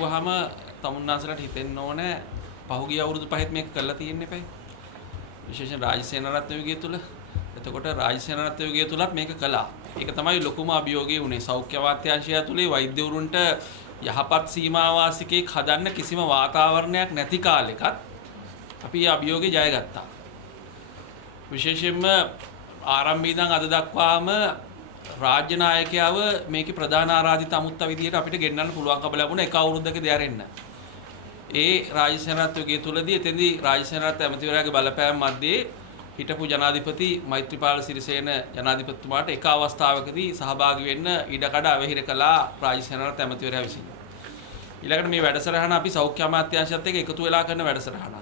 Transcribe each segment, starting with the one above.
කිව්වහම තමුන්නාසලට හිතෙන්න ඕනේ පහුගිය අවුරුදු පහෙත් මේක කරලා තියෙන්න එපයි. විශේෂයෙන් රාජසේනාරත්න යුගය තුල. එතකොට රාජසේනාරත්න යුගය තුලත් මේක කළා. ඒක තමයි ලොකුම අභියෝගය උනේ. සෞඛ්‍ය අමාත්‍යාංශය ඇතුලේ වෛද්‍යවරුන්ට යහපත් සීමා වාසිකයක් හදන්න කිසිම වාතාවරණයක් නැති කාලෙකත් අපි මේ අභියෝගය ජයගත්තා. විශේෂයෙන්ම ආරම්භයේ ඉඳන් අද දක්වාම රාජ්‍ය නායකයව මේකේ ප්‍රධාන ආරාධිත අමුත්ත විදියට අපිට ගෙන්නන්න පුළුවන්කම ලැබුණා එක අවුරුද්දකදී ඇරෙන්න. ඒ රාජසේනාරත්නගේ තුලදී එතෙන්දී රාජසේනාරත් ඇමතිවරයාගේ බලපෑම මැද්දේ හිටපු ජනාධිපති මෛත්‍රීපාල සිරිසේන ජනාධිපතිතුමාට එක අවස්ථාවකදී සහභාගී වෙන්න ඉඩකඩ අවහිර කළා රාජසේනාරත් ඇමතිවරයා විසින්. ඊළඟට මේ වැඩසටහන අපි සෞඛ්‍ය අමාත්‍යාංශයත් එක්ක එකතු වෙලා කරන වැඩසටහනක්.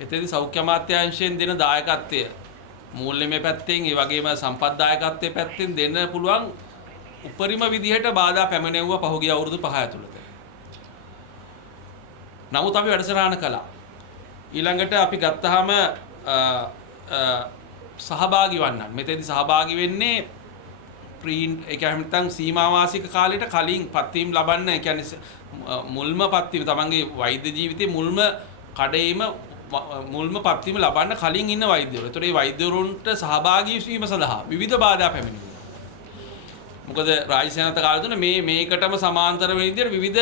එතෙන්දී සෞඛ්‍ය අමාත්‍යාංශයෙන් දෙන දායකත්වය මූල්‍යමය පැත්තෙන් ඒ වගේම සම්පත් දායකත්වයේ පැත්තෙන් දෙන්න පුළුවන් උපරිම විදිහට බාධා පැමිණෙව්වා පහුගිය අවුරුදු 5 ඇතුළත. නමුත් අපි වැඩසටහන කළා. ඊළඟට අපි ගත්තාම සහභාගී වන්නන්. මෙතෙන්දී සහභාගී වෙන්නේ ඒ කියන්නේ නැත්නම් සීමා වාසික කාලයට කලින් පත්වීම් ලබන්න, ඒ කියන්නේ මුල්ම පත්වීම තමන්ගේ වෛද්‍ය ජීවිතයේ මුල්ම කඩේම මුල්ම පත්වීම ලබන්න කලින් ඉන්න වෛද්‍යවරු. ඒතකොට මේ වෛද්‍යවරුන්ට සහභාගී වීම සඳහා විවිධ බාධා පැමිණෙනවා. මොකද රාජසේනාත කාලේ තුන මේකටම සමාන්තර වෙන විදිහට විවිධ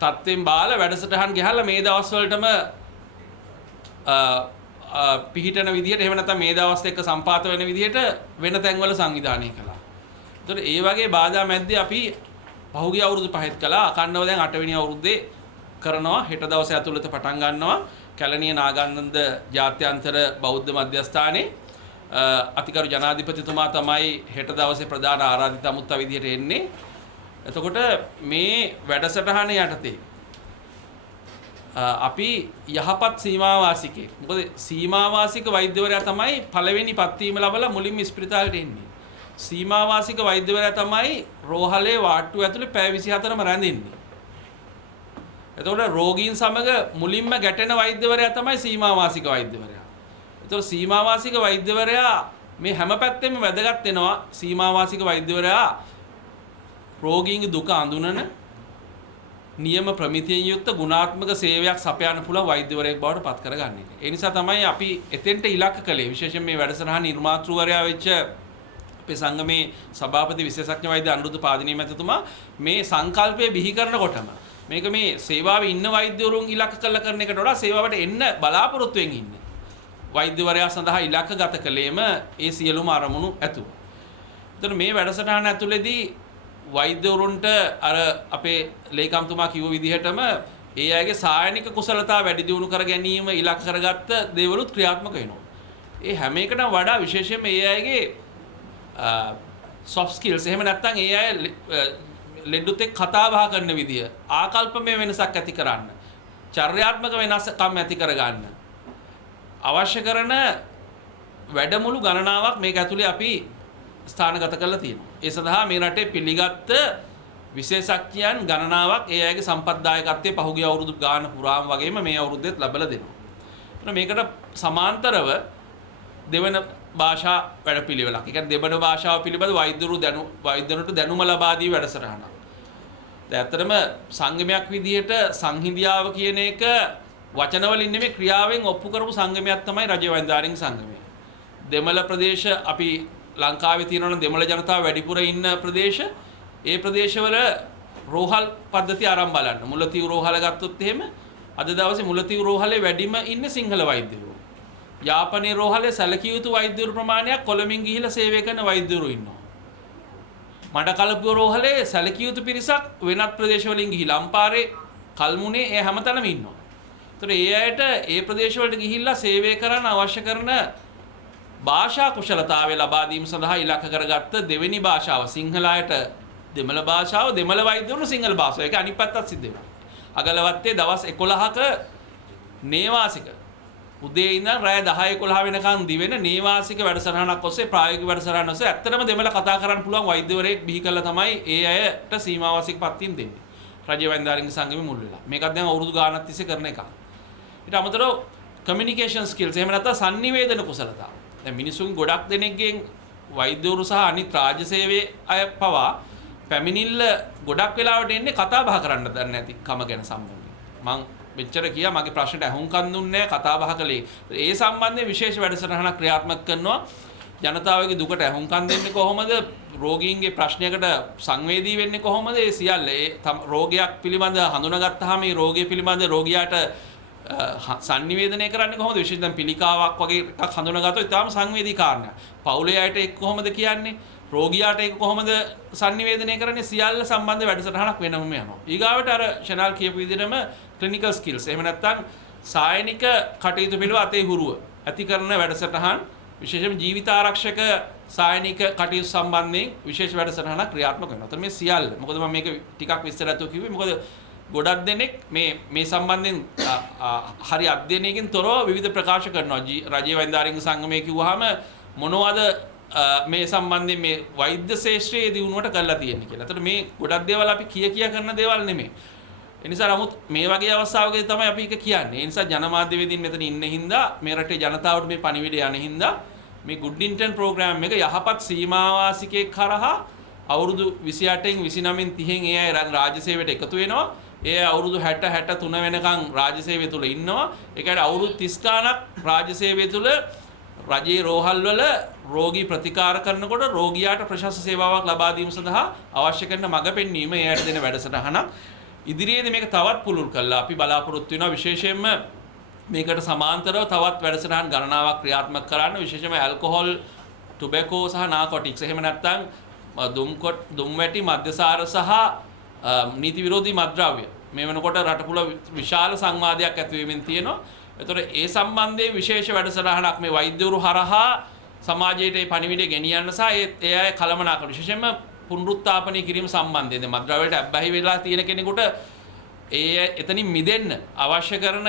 තත්ත්වෙන් බාලා වැඩසටහන් ගහලා මේ දවස් වලටම පිහිටන විදිහට එහෙම නැත්නම් මේ දවස් එක්ක සම්පාත වෙන විදිහට වෙන තැන්වල සංවිධානය කළා. ඒතකොට ඒ වගේ බාධා මැද්දේ අපි පහුගිය අවුරුදු 5ත් කළා. අඛණ්ඩව දැන් 8 වෙනි අවුරුද්දේ කරනවා. හෙට දවසේ ඇතුළත පටන් ගන්නවා. කැලණිය නාගානන්ද ජාත්‍යන්තර බෞද්ධ මධ්‍යස්ථානයේ අතිගරු ජනාධිපතිතුමා තමයි හෙට දවසේ ප්‍රධාන ආරාධිත අමුත්ත විදිහට එන්නේ. එතකොට මේ වැඩසටහන යටතේ අපි යහපත් සීමා වාසිකේ. මොකද සීමා වාසික වෛද්‍යවරයා තමයි පළවෙනි පත්වීම ලැබලා මුලින්ම ස්පිරිතාලෙට එන්නේ. සීමා වාසික වෛද්‍යවරයා තමයි රෝහලේ වාට්ටුව ඇතුලේ පැය 24ම රැඳෙන්නේ. එතකොට රෝගීන් සමග මුලින්ම ගැටෙන වෛද්‍යවරයා තමයි සීමා වාසික වෛද්‍යවරයා. එතකොට සීමා වාසික වෛද්‍යවරයා මේ හැම පැත්තෙම වැදගත් වෙනවා. සීමා වාසික වෛද්‍යවරයා රෝගීන්ගේ දුක අඳුනන නියම ප්‍රමිතියෙන් යුක්ත ගුණාත්මක සේවයක් සපයන්න පුළුවන් වෛද්‍යවරයෙක් බවට පත් කරගන්න එක. ඒ නිසා තමයි අපි එතෙන්ට ඉලක්ක කළේ. විශේෂයෙන් මේ වැඩසටහන නිර්මාතෘවරයා වෙච්ච අපේ සංගමේ සභාපති විශේෂඥ වෛද්‍ය අනුරුද්ධ පාදිනී මැතිතුමා මේ සංකල්පය බිහි කරනකොටම මේක මේ සේවාවේ ඉන්න වෛද්‍යවරුන් ඉලක්ක කරන එකට වඩා සේවාවට එන්න බලාපොරොත්තුෙන් ඉන්නේ වෛද්‍යවරයා සඳහා ඉලක්කගත කළේම ඒ සියලුම අරමුණු ඇතුව. එතකොට මේ වැඩසටහන ඇතුළේදී වෛද්‍යවරුන්ට අර අපේ ලේකම්තුමා කිව්ව විදිහටම ඒ අයගේ සායනික කුසලතා වැඩි දියුණු කර ගැනීම ඉලක්ක කරගත්ත දේවලුත් ක්‍රියාත්මක වෙනවා. ඒ හැම එකටම වඩා විශේෂයෙන්ම ඒ අයගේ soft skills එහෙම නැත්නම් ඒ අය ලෙඩුත් එක්ක කතා බහ කරන විදිය ආකල්පමය වෙනසක් ඇති කරන්න, චර්යාත්මක වෙනස්කම් ඇති කරගන්න අවශ්‍ය කරන වැඩමුළු ගණනාවක් මේක ඇතුලේ අපි ස්ථානගත කරලා තියෙනවා. ඒ සඳහා මේ රටේ පිළිගත් විශේෂඥයන් ගණනාවක් ඒ අයගේ සම්පත්දායකත්වයේ පහුගිය අවුරුදු ගාන පුරාම වගේම මේ අවුරුද්දෙත් ලැබලා දෙනවා. මේකට සමාන්තරව දෙවන භාෂා වැඩපිළිවෙලක්. ඒ කියන්නේ දෙබන භාෂාව පිළිබඳ වෛද්‍යවරුන්ට දැනුම ලබා දී වැඩසටහනක්. දැන් ඇත්තටම සංගමයක් විදිහට සංහිඳියාව කියන එක වචන වලින් නෙමෙයි ක්‍රියාවෙන් ඔප්පු කරපු සංගමයක් තමයි රජ වෛද්‍යාරින් සංගමය. දෙමළ ප්‍රදේශ අපි ලංකාවේ තියෙනවා දෙමළ ජනතාව වැඩිපුර ඉන්න ප්‍රදේශ ඒ ප්‍රදේශවල රෝහල් පද්ධතිය ආරම්භ බලන්න. මුලතිව් රෝහල ගත්තොත් එහෙම අද දවසේ මුලතිව් රෝහලේ වැඩිම ඉන්නේ සිංහල වෛද්‍යවරු. යාපනයේ රෝහලේ සැලකිය යුතු වෛද්‍යවරු ප්‍රමාණයක් කොළඹින් ගිහිලා සේවය කරන වෛද්‍යවරු ඉන්නවා. මඩකලපුව රෝහලේ සැලකිය යුතු පිරිසක් වෙනත් ප්‍රදේශවලින් ගිහිලා අම්පාරේ කල්මුනේ ඒ හැමතැනම ඉන්නවා. ඒතර ඒ අයට ඒ ප්‍රදේශවලට ගිහිල්ලා සේවය කරන්න අවශ්‍ය කරන භාෂා කුශලතාවය ලබා දීම සඳහා ඉලක්ක කරගත්ත දෙවෙනි භාෂාව සිංහල අයට දෙමළ භාෂාව, දෙමළ වෛද්‍යවරු සිංහල භාෂාව. ඒක අනිත් පැත්තත් සිද්ධ වෙනවා. අගලවත්තේ දවස් 11ක නේවාසික උදේ ඉඳන් රාය 10-11 වෙනකන් දිවෙන නේවාසික වැඩසටහනක් ඔස්සේ ප්‍රායෝගික වැඩසටහනක් ඔස්සේ ඇත්තටම දෙමළ කතා කරන්න පුළුවන් වෛද්‍යවරයෙක් බිහි කළා තමයි ඒ අයට සීමා වාසික පත්වීම් දෙන්නේ. රජ්‍ය වෛද්‍යාරික සංගමේ මුල් වෙලා. මේකත් දැන් අවුරුදු ගාණක් තිස්සේ කරන එකක්. ඊට අමතරව කමියුනිකේෂන් ස්කිල්ස් එහෙම නැත්නම් sannivedana කුසලතාව. දැන් මිනිසුන් ගොඩක් දෙනෙක්ගෙන් වෛද්‍යවරු සහ අනිත් රාජ්‍ය සේවයේ අය පවා පැමිණිල්ල ගොඩක් වෙලාවට එන්නේ කතා බහ කරන්න දන්නේ නැති කම ගැන සම්බන්ධයෙන්. මම මෙච්චර කියා මගේ ප්‍රශ්නට අහුම්කම් දුන්නේ නැහැ කතා බහ කළේ. ඒ සම්බන්ධයෙන් විශේෂ වැඩසටහනක් ක්‍රියාත්මක කරනවා. ජනතාවගේ දුකට අහුම්කම් දෙන්නේ කොහොමද? රෝගීන්ගේ ප්‍රශ්නයකට සංවේදී වෙන්නේ කොහොමද? ඒ සියල්ල රෝගයක් පිළිබඳ හඳුනාගත්තාම මේ රෝගය පිළිබඳ රෝගියාට සංනිවේදනය කරන්නේ කොහොමද? විශේෂයෙන් පිළිකාවක් වගේ එකක් හඳුනාගත්තොත් ඊටාම සංවේදී කාරණයක්. පවුලේ අයට ඒක කොහොමද කියන්නේ? රෝගියාට ඒක කොහොමද සංනිවේදනය කරන්නේ? සියල්ල සම්බන්ධ වැඩසටහනක් වෙනම යනවා. ඊගාවට අර ෂනල් කියපු විදිහටම ක්ලිනිකල් ස්කිල්ස්. එහෙම නැත්නම් සායනික කටයුතු පිළිවෙල අතේ හුරුව ඇති කරන වැඩසටහන් විශේෂයෙන්ම ජීවිත ආරක්ෂක සායනික කටයුතු සම්බන්ධයෙන් විශේෂ වැඩසටහනක් ක්‍රියාත්මක වෙනවා. ඒතර මේ සියල්ල. මොකද මම මේක ටිකක් විස්තරාත්මකව කිව්වේ. මොකද ගොඩක් දෙනෙක් මේ සම්බන්ධයෙන් හරි අධ්‍යයනයකින් තොරව විවිධ ප්‍රකාශ කරනවා. රජයේ වෛද්‍යාරික සංගමය කිව්වහම මොනවද මේ සම්බන්ධයෙන් මේ වෛද්‍ය ශාස්ත්‍රයේ දියුණුවට කරලා තියෙන්නේ කියලා. ඒතර මේ ගොඩක් දේවල් අපි කියා කරන දේවල් නෙමෙයි. ඒ නිසා නමුත් මේ වගේ අවස්ථාවකදී තමයි අපි ඒක කියන්නේ. ඒ නිසා ජනමාධ්‍යවේදීන් මෙතන ඉන්න හින්දා මේ රටේ ජනතාවට මේ පණිවිඩය යන හින්දා මේ Good Intent program එක යහපත් සීමාවාසිකයෙක් කරහා අවුරුදු 28න් 29න් 30න් ඒ අය රාජ්‍ය සේවයට එකතු වෙනවා. ඒ අවුරුදු 60 63 වෙනකන් රාජ්‍ය සේවය තුල ඉන්නවා. ඒ කියන්නේ අවුරුදු 30 ගාණක් රාජ්‍ය සේවය තුල රජයේ රෝහල් වල රෝගී ප්‍රතිකාර කරනකොට රෝගියාට ප්‍රශස්ත සේවාවක් ලබා දීම සඳහා අවශ්‍ය කරන මඟ පෙන්වීම එයට දෙන වැඩසටහනක්. ඉදිරියේදී මේක තවත් පුළුල් කළා අපි බලාපොරොත්තු වෙනවා විශේෂයෙන්ම මේකට සමාන්තරව තවත් වැඩසටහන් ගණනාවක් ක්‍රියාත්මක කරන්න විශේෂයෙන්ම ඇල්කොහොල්, ටොබැකෝ සහ නාකෝටික්ස් එහෙම නැත්නම් දුම්වැටි, මද්යසාර සහ නීති විරෝධී මත්ද්‍රව්‍ය මේ වෙනකොට රටපුල විශාල සංවාදයක් ඇති වෙමින් තියෙනවා. ඒතකොට ඒ සම්බන්ධයෙන් විශේෂ වැඩසටහනක් මේ වෛද්‍යවරු හරහා සමාජයට මේ පණිවිඩය ගෙනියන්න සහ ඒ අය කළමනාකරන විශේෂයෙන්ම පුනරුත්ථාපනය කිරීම සම්බන්ධයෙන් මත්ද්‍රව්‍යයට අබ්බැහි වෙලා තියෙන කෙනෙකුට එතනින් මිදෙන්න අවශ්‍ය කරන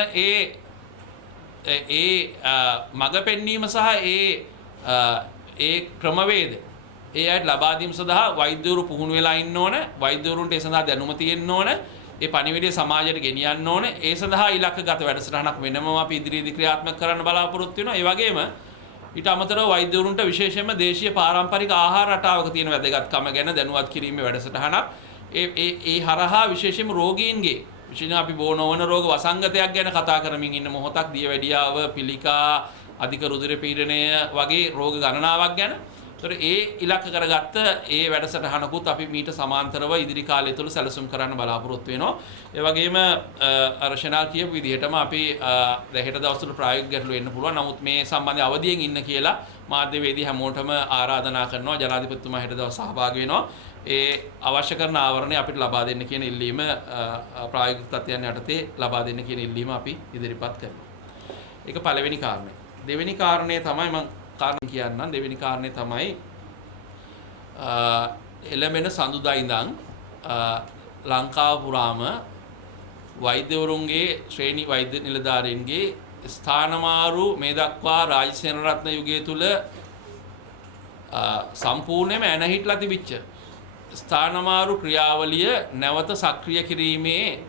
මඟ පෙන්වීම සහ ඒ ක්‍රමවේද ඒ අයට ලබා දීම සඳහා වෛද්‍යවරු පුහුණු වෙලා ඉන්න ඕන. වෛද්‍යවරුන්ට ඒ සඳහා දැනුම තියෙන්න ඕන. ඒ පණිවිඩය සමාජයට ගෙනියන්න ඕන. ඒ සඳහා ඉලක්කගත වැඩසටහනක් වෙනම අපි ඉදිරියේදී ක්‍රියාත්මක කරන්න බලාපොරොත්තු වෙනවා. ඒ වගේම ඊට අමතරව වෛද්‍යවරුන්ට විශේෂයෙන්ම දේශීය පාරම්පරික ආහාර රටාවක තියෙන වැදගත්කම ගැන දැනුවත් කිරීමේ වැඩසටහනක්. ඒ හරහා විශේෂයෙන්ම රෝගීන්ගේ විශේෂයෙන් අපි බෝ නොවන රෝග වසංගතයක් ගැන කතා කරමින් ඉන්න මොහොතක් දියවැඩියාව, පිළිකා, අධික රුධිර පීඩනය වගේ රෝග ගණනාවක් ගැන. ඒතර ඒ ඉලක්ක කරගත්ත ඒ වැඩසටහනකුත් අපි මීට සමාන්තරව ඉදිරි කාලය තුළ සැලසුම් කරන්න බලාපොරොත්තු වෙනවා. ඒ වගේම අර්ශනාල් කියපු විදිහටම අපි හෙට දවස්වල ප්‍රායෝගික ගැටලු එන්න පුළුවන්. නමුත් මේ සම්බන්ධයෙන් අවදියෙන් ඉන්න කියලා මාධ්‍යවේදී හැමෝටම ආරාධනා කරනවා. ජනාධිපතිතුමා හෙට දවස් සහභාගී වෙනවා. ඒ අවශ්‍ය කරන ආවරණය අපිට ලබා දෙන්න කියන ඉල්ලීම ප්‍රායෝගික තත්ත්වයන් යටතේ ලබා දෙන්න කියන ඉල්ලීම අපි ඉදිරිපත් කරනවා. ඒක පළවෙනි කාරණය. දෙවෙනි කාරණය තමයි මම කාරණේ කියන්නම්. දෙවෙනි කාරණේ තමයි එළඹෙන සඳුදා ඉඳන් ලංකාව පුරාම වෛද්‍යවරුන්ගේ ශ්‍රේණි වෛද්‍ය නිලධාරීන්ගේ ස්ථානමාරු මේ දක්වා රාජ්‍ය සේන රත්න යුගය තුල සම්පූර්ණයෙන්ම ඇනහිටලා තිබිච්ච ස්ථානමාරු ක්‍රියාවලිය නැවත සක්‍රිය කිරීමේ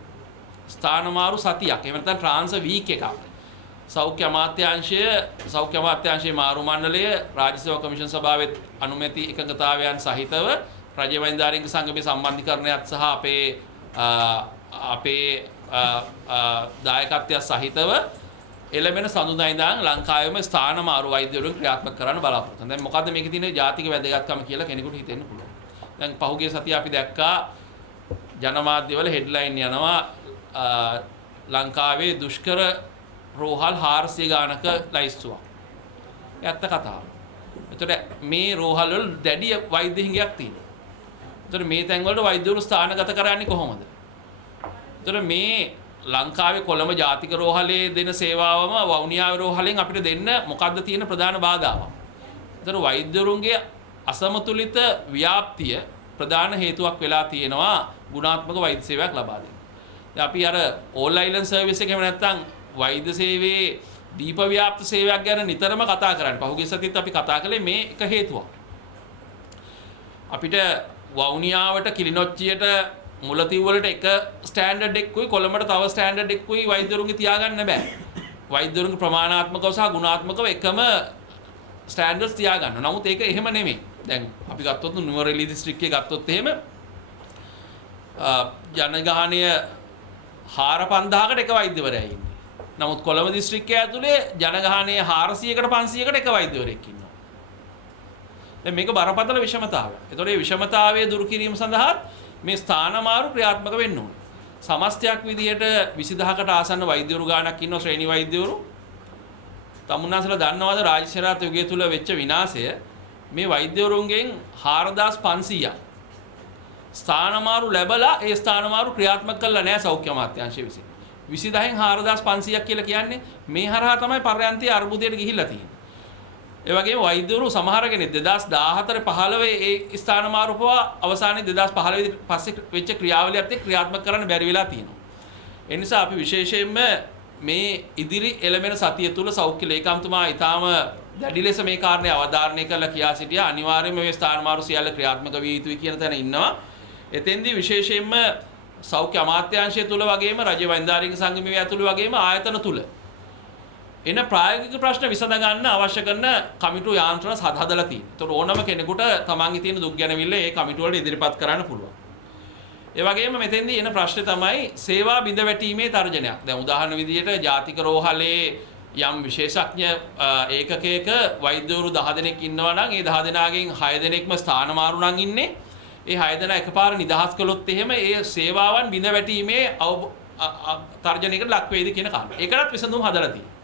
ස්ථානමාරු සතියක් එහෙම නැත්නම් ට්‍රාන්ස් වීක් එකක් සෞඛ්‍ය අමාත්‍යාංශයේ මාරු මණ්ඩලය රාජ්‍ය සේවා කමිෂන් සභාවෙත් අනුමැති එකඟතාවයන් සහිතව රජයේ වෛද්‍යාරික සංගමයේ සම්බන්ධීකරණයත් සහ අපේ දායකත්වය සහිතව එළඹෙන සඳුදා ඉඳන් ලංකාවේම ස්ථානමාරු වෛද්‍යවරුන් ක්‍රියාත්මක කරන්න බලාපොරොත්තු වෙනවා. දැන් මොකද්ද මේකේ තියෙන ජාතික වැදගත්කම කියලා කෙනෙකුට හිතෙන්න පුළුවන්. දැන් පහුගිය සතිය අපි දැක්කා ජනමාධ්‍යවල හෙඩ්ලයින් යනවා ලංකාවේ දුෂ්කර රෝහල් 400 ගානක ලයිස්තුවක්. ඇත්ත කතාව. එතකොට මේ රෝහල් වල දැඩි වෛද්‍ය හිඟයක් තියෙනවා. එතකොට මේ තැන් වලට වෛද්‍යවරු ස්ථානගත කරන්නේ කොහොමද? එතකොට මේ ලංකාවේ කොළඹ ජාතික රෝහලේ දෙන සේවාවම වවුනියාවේ රෝහලෙන් අපිට දෙන්න මොකද්ද තියෙන ප්‍රධාන බාධාව? එතකොට වෛද්‍යවරුන්ගේ අසමතුලිත ව්‍යාප්තිය ප්‍රධාන හේතුවක් වෙලා තියෙනවා ගුණාත්මක වෛද්‍ය සේවයක් ලබා දෙන්න. දැන් අපි අර ඕල් අයිලන්ඩ් සර්විස් එක එහෙම නැත්නම් වෛද්‍ය සේවයේ දීප ව්‍යාප්ත සේවයක් ගැන නිතරම කතා කරන්නේ. පහුගිය සතියේත් අපි කතා කළේ මේ එක හේතුවක්. අපිට වවුනියාවට කිලිනොච්චියට මුලතිව් වලට එක ස්ටෑන්ඩඩ් එකකුයි කොළඹට තව ස්ටෑන්ඩඩ් එකකුයි වෛද්‍යවරුන්ගේ තියාගන්න බෑ. වෛද්‍යවරුන්ගේ ප්‍රමාණාත්මකව සහ ගුණාත්මකව එකම ස්ටෑන්ඩඩ්ස් තියාගන්න. නමුත් ඒක එහෙම නෙමෙයි. දැන් අපි ගත්තොත් නුවරඑළිය දිස්ත්‍රික්කයේ ගත්තොත් එහෙම ජනගහනය 4,500කට එක වෛද්‍යවරයෙක් ඉන්නේ. නමුත් කොළඹ දිස්ත්‍රික්කය ඇතුලේ ජනගහනය 400කට 500කට එක වෛද්‍යවරයෙක් ඉන්නවා. දැන් මේක බරපතල විෂමතාවයක්. ඒතකොට මේ විෂමතාවය දුරු කිරීම සඳහා මේ ස්ථානමාරු ක්‍රියාත්මක වෙන්න ඕනේ. සමස්තයක් විදිහට 20000කට ආසන්න වෛද්‍යවරු ගාණක් ඉන්නවා ශ්‍රේණි වෛද්‍යවරු. තමුන්නාසලා දන්නවද රාජ්‍ය යුගය තුල වෙච්ච විනාශය මේ වෛද්‍යවරුන්ගෙන් 4500ක් ස්ථානමාරු ලැබලා ඒ ස්ථානමාරු ක්‍රියාත්මක කළා නැහැ සෞඛ්‍ය අමාත්‍යාංශය විසින්. 20000න් 4500ක් කියලා කියන්නේ මේ හරහා තමයි පර්යන්තයේ අර්බුදයට ගිහිල්ලා තියෙන්නේ. ඒ වගේම වෛද්‍යවරු සමහර කෙනෙක් 2014 15 ඒ ස්ථානමාරු පවා අවසානයේ 2015 පස්සේ වෙච්ච ක්‍රියාවලියත් එක්ක ක්‍රියාත්මක කරන්න බැරි වෙලා තියෙනවා. ඒ නිසා අපි විශේෂයෙන්ම මේ ඉදිරි එළමෙන සතිය තුල සෞඛ්‍ය ලේකම්තුමා ඊටාම දැඩි ලෙස මේ කාරණේ අවධාරණය කරලා කියා සිටියා. අනිවාර්යයෙන්ම මේ ස්ථානමාරු සියල්ල ක්‍රියාත්මක විය යුතුයි කියන තැන ඉන්නවා. එතෙන්දී විශේෂයෙන්ම සෞඛ්‍ය අමාත්‍යාංශය තුල වගේම රජ්‍ය වෛද්‍යාරික සංගමයේ ඇතුළු වගේම ආයතන තුල එන ප්‍රායෝගික ප්‍රශ්න විසඳ ගන්න අවශ්‍ය කරන කමිටු යාන්ත්‍රණ හදලා තියෙනවා. ඒතකොට ඕනම කෙනෙකුට තමන්ගේ තියෙන දුක් ගැනවිල්ල ඒ කමිටු වලට ඉදිරිපත් කරන්න පුළුවන්. ඒ වගේම මෙතෙන්දී එන ප්‍රශ්නේ තමයි සේවා බිඳ වැටීමේ තර්ජනයක්. දැන් උදාහරණ විදියට ජාතික රෝහලේ යම් විශේෂඥ ඒකකයක වෛද්‍යවරු 10 දෙනෙක් ඉන්නවා නම් ඒ 10 දෙනාගෙන් 6 දෙනෙක්ම ස්ථානමාරු නම් ඉන්නේ. ඒ 6 දෙනා එකපාර නිදහස් කළොත් එහෙම ඒ සේවාවන් බිඳ වැටීමේ තර්ජනයකට ලක් වේද කියන කාරණා. ඒකටත් විසඳුම් හදලා තියෙනවා.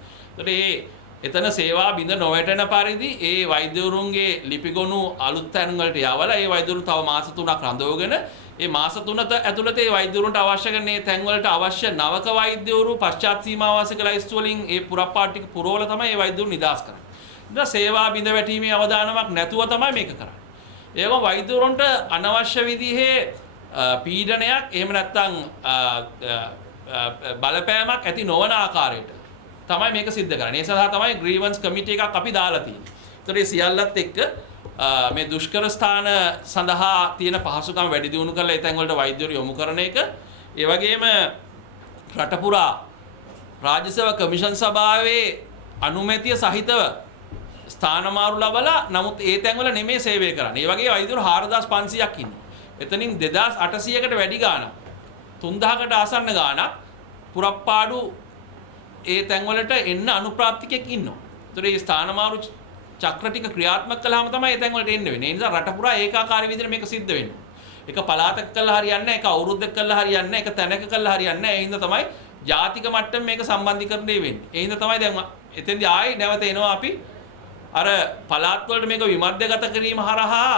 එතන සේවා බිඳ නොවැටෙන පරිදි ඒ වෛද්‍යවරුන්ගේ ලිපිගොනු අලුත් තැන් වලට යවලා ඒ වෛද්‍යවරුන් තව මාස 3ක් රඳවගෙන ඒ මාස 3 ඇතුළත ඒ වෛද්‍යවරුන්ට අවශ්‍ය කරන ඒ තැන් වලට අවශ්‍ය නවක වෛද්‍යවරු පශ්චාත් සීමාවාසික ලයිස්තු වලින් ඒ පුරප්පාට ටික පුරවලා තමයි ඒ වෛද්‍යවරු නිදහස් කරන්නේ. ඉතින් සේවා බිඳ වැටීමේ අවදානමක් නැතුව තමයි මේක කරන්නේ. ඒව වෛද්‍යවරුන්ට අනවශ්‍ය විදිහේ පීඩනයක් එහෙම නැත්නම් බලපෑමක් ඇති නොවන ආකාරයට තමයි මේක සිද්ධ කරන්නේ. ඒ සඳහා තමයි ග්‍රීවන්ස් කමිටි එකක් අපි දාලා තියෙන්නේ. ඒතර ඒ සියල්ලත් එක්ක මේ දුෂ්කර ස්ථාන සඳහා තියෙන පහසුකම් වැඩි දියුණු කරලා ඒ තැන් වලට වෛද්‍යවරු යොමු කරන එක. ඒ වගේම රට පුරා රාජ්‍ය සේවා කමිෂන් සභාවේ අනුමැතිය සහිතව ස්ථානමාරු ලබලා නමුත් ඒ තැන් වල නෙමෙයි සේවය කරන්නේ. ඒ වගේ වෛද්‍යවරු 4500ක් ඉන්නවා. එතනින් 2800කට වැඩි ගාණක් 3000කට ආසන්න ගාණක් පුරප්පාඩු ඒ තැන්වලට එන්න අනුප්‍රාප්තිකෙක් ඉන්නවා. ඒතර මේ ස්ථානමාරු චක්‍ර ටික ක්‍රියාත්මක කළාම තමයි ඒ තැන්වලට එන්න වෙන්නේ. ඒ නිසා රට පුරා ඒකාකාරී විදිහට මේක සිද්ධ වෙන්නේ. එක පළාතක කළා හරියන්නේ නැහැ, එක අවුරුද්දක කළා හරියන්නේ නැහැ, එක තැනක කළා හරියන්නේ නැහැ. ඒ හින්දා තමයි ජාතික මට්ටමේ මේක සම්බන්ධීකරණය වෙන්නේ. ඒ හින්දා තමයි දැන් එතෙන්දී ආයි නැවත එනවා අපි අර පළාත් වලට මේක විමධ්‍යගත කිරීම හරහා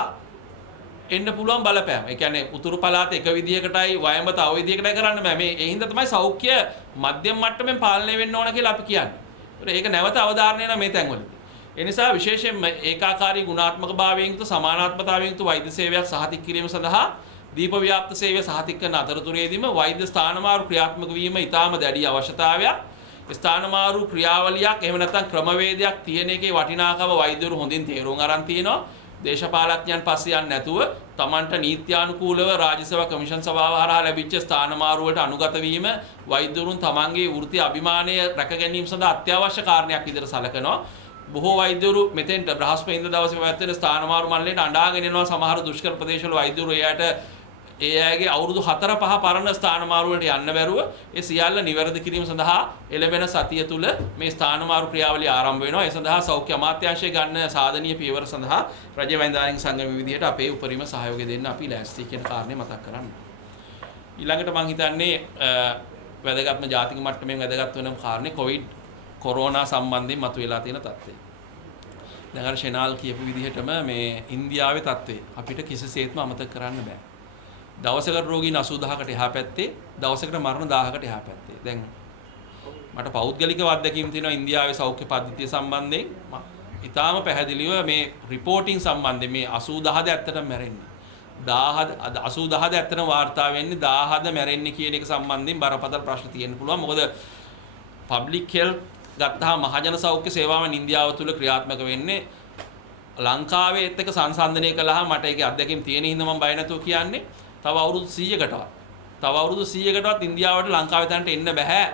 එන්න පුළුවන් බලපෑම. ඒ කියන්නේ උතුරු පළාත එක විදියකටයි වයඹ තව විදියකටයි කරන්න බෑ. මේ ඒ හින්දා තමයි සෞඛ්‍ය මධ්‍යම මට්ටමින් පාලනය වෙන්න ඕන කියලා අපි කියන්නේ. ඒක නැවත අවධාරණය වෙන මේ තැන්වලදී. ඒ නිසා විශේෂයෙන්ම ඒකාකාරී ගුණාත්මක භාවයෙන් යුතු සමානාත්මතාවයෙන් යුතු වෛද්‍ය සේවයක් සහතික කිරීම සඳහා දීප ව්‍යාප්ත සේවය සහතික කරන අතරතුරේදීම වෛද්‍ය ස්ථානමාරු ක්‍රියාත්මක වීම ඉතාම දැඩි අවශ්‍යතාවයක්. ස්ථානමාරු ක්‍රියාවලියක් එහෙම නැත්නම් ක්‍රමවේදයක් තියෙන එකේ වටිනාකම වෛද්‍යවරු හොඳින් තේරුම් අරන් තිනවා. දේශපාලඥයන් පස්සේ යන්නේ නැතුව තමන්ට නීත්‍යානුකූලව රාජ්‍ය සේවා කමිෂන් සභාව හරහා ලැබිච්ච ස්ථානමාරු වලට අනුගත වීම වෛද්‍යවරුන් තමන්ගේ වෘත්ති අභිමානය රැක ගැනීම සඳහා අත්‍යවශ්‍ය කාරණයක් විදිහට සැලකනවා. බොහෝ වෛද්‍යවරු මෙතෙන්ට බ්‍රහස්පතින්දා දවසේ පැවැත්වෙන ස්ථානමාරු මණ්ඩලයට අඬාගෙන එනවා. සමහර දුෂ්කර ප්‍රදේශවල වෛද්‍යවරු එයාට ඒ අයගේ අවුරුදු 4-5 පරණ ස්ථානමාරු වලට යන්න බැරුව ඒ සියල්ල නිවැරදි කිරීම සඳහා එළඹෙන සතිය තුල මේ ස්ථානමාරු ක්‍රියාවලිය ආරම්භ වෙනවා. ඒ සඳහා සෞඛ්‍ය අමාත්‍යාංශය ගන්න සාධනීය පියවර සඳහා රජ්‍ය වෛද්‍යාරික සංගම විදිහට අපේ උපරිම සහයෝගය දෙන්න අපි ලෑස්ති කියන කාරණේ මතක් කරන්න. ඊළඟට මම හිතන්නේ වැදගත්ම ජාතික මට්ටමින් වැදගත් වෙන කාරණේ කොරෝනා සම්බන්ධයෙන් මතුවලා තියෙන තත්ත්වය. දැන් අර ෂෙනාල් කියපු විදිහටම මේ ඉන්දියාවේ තත්ත්වය අපිට කිසිසේත්ම අමතක කරන්න බෑ. දවසකට රෝගීන් 80000කට එහා පැත්තේ, දවසකට මරණ 1000කට එහා පැත්තේ. දැන් මට පෞද්ගලිකව අත්දැකීම් තියෙනවා ඉන්දියාවේ සෞඛ්‍ය පද්ධතිය සම්බන්ධයෙන්. ඉතාලම පැහැදිලිව මේ රිපෝටිං සම්බන්ධයෙන් මේ 80000ද ඇත්තටම මැරෙන්නේ. 80000ද ඇත්තටම වාර්තා වෙන්නේ 1000ද මැරෙන්නේ කියන එක සම්බන්ධයෙන් බරපතල ප්‍රශ්න තියෙන්න පුළුවන්. මොකද පබ්ලික් හෙල්ත් ගත්තාම මහජන සෞඛ්‍ය සේවාවන් ඉන්දියාව තුළ ක්‍රියාත්මක වෙන්නේ ලංකාවේත් එක්ක සංසන්දනය කළාම මට ඒකේ අත්දැකීම් තියෙන හින්දා මම බය නැතුව කියන්නේ තව අවුරුදු 100කටවත් ඉන්දියාවට ලංකාවේ තැනට එන්න බෑ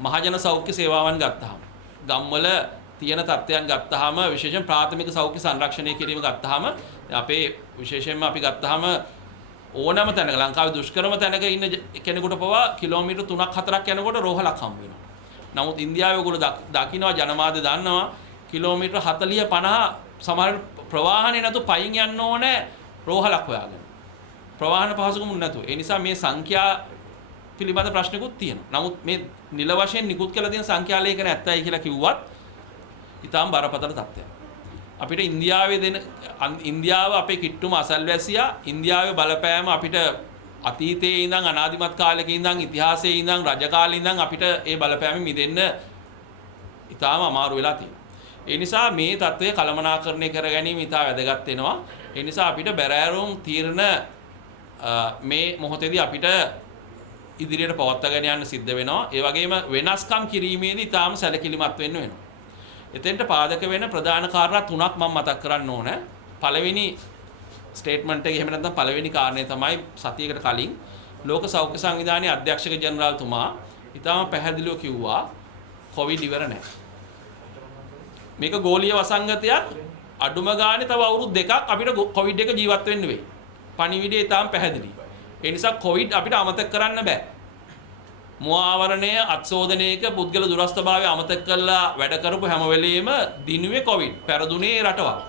මහජන සෞඛ්‍ය සේවාවන් ගත්තාම. ගම්වල තියෙන තත්ත්වයන් ගත්තාම විශේෂයෙන් ප්‍රාථමික සෞඛ්‍ය සංරක්ෂණය කිරීම ගත්තාම අපේ විශේෂයෙන්ම අපි ගත්තාම ඕනම තැනක ලංකාවේ දුෂ්කරම තැනක ඉන්න කෙනෙකුට පවා කිලෝමීටර් 3ක් 4ක් යනකොට රෝහලක් හම්බ වෙනවා. නමුත් ඉන්දියාවේ ඔයගොල්ලෝ දකින්නවා ජනමාධ්‍ය දන්නවා කිලෝමීටර් 40 50 සමහර ප්‍රවාහනේ නැතු පයින් යන්න ඕනේ රෝහලක් හොයාගෙන. ප්‍රවාහන පහසුකම් නැතුව. ඒ නිසා මේ සංඛ්‍යා පිළිබඳ ප්‍රශ්නකුත් තියෙනවා. නමුත් මේ නිල වශයෙන් නිකුත් කළ තියෙන සංඛ්‍යා ලේඛන ඇත්තයි කියලා කිව්වත් ඊටාම් බරපතල තත්ත්වයක්. අපිට ඉන්දියාව අපේ කිට්ටුම අසල්වැසියා ඉන්දියාවේ බලපෑම අපිට අතීතයේ ඉඳන් අනාදිමත් කාලයක ඉඳන් ඉතිහාසයේ ඉඳන් රජ කාලේ ඉඳන් අපිට ඒ බලපෑමෙන් මිදෙන්න ඊටාම අමාරු වෙලා තියෙනවා. ඒ නිසා මේ தත්ත්වය කළමනාකරණය කර ගැනීම ඉතා වැදගත් වෙනවා. ඒ නිසා අපිට බැරෑරුම් තීරණ මේ මොහොතේදී අපිට ඉදිරියට පවත්වාගෙන යන්න සිද්ධ වෙනවා. ඒ වගේම වෙනස්කම් කිරීමේදී ඊටාම සැලකිලිමත් වෙන්න වෙනවා. එතෙන්ට පාදක වෙන ප්‍රධාන කාරණා තුනක් මම මතක් කරන්න ඕන. පළවෙනි ස්ටේට්මන්ට් එකේ එහෙම නැත්නම් පළවෙනි කාරණේ තමයි සතියකට කලින් ලෝක සෞඛ්‍ය සංවිධානයේ අධ්‍යක්ෂක ජනරාල්තුමා ඊටාම පැහැදිලිව කිව්වා කොවිඩ් ඉවර නැහැ. මේක ගෝලීය වසංගතයක් අඩුම ගානේ තව අවුරුදු දෙකක් අපිට කොවිඩ් එක ජීවත් වෙන්න වෙයි. පණිවිඩය ඊටාම පැහැදිලි. ඒ නිසා කොවිඩ් අපිට අමතක කරන්න බෑ. මුවාවරණය අත්සෝදනයක පුද්ගල දුරස්ථභාවය අමතක කරලා වැඩ කරපු හැම වෙලෙම දිනුවේ කොවිඩ් පෙරදුනේ රටවල්.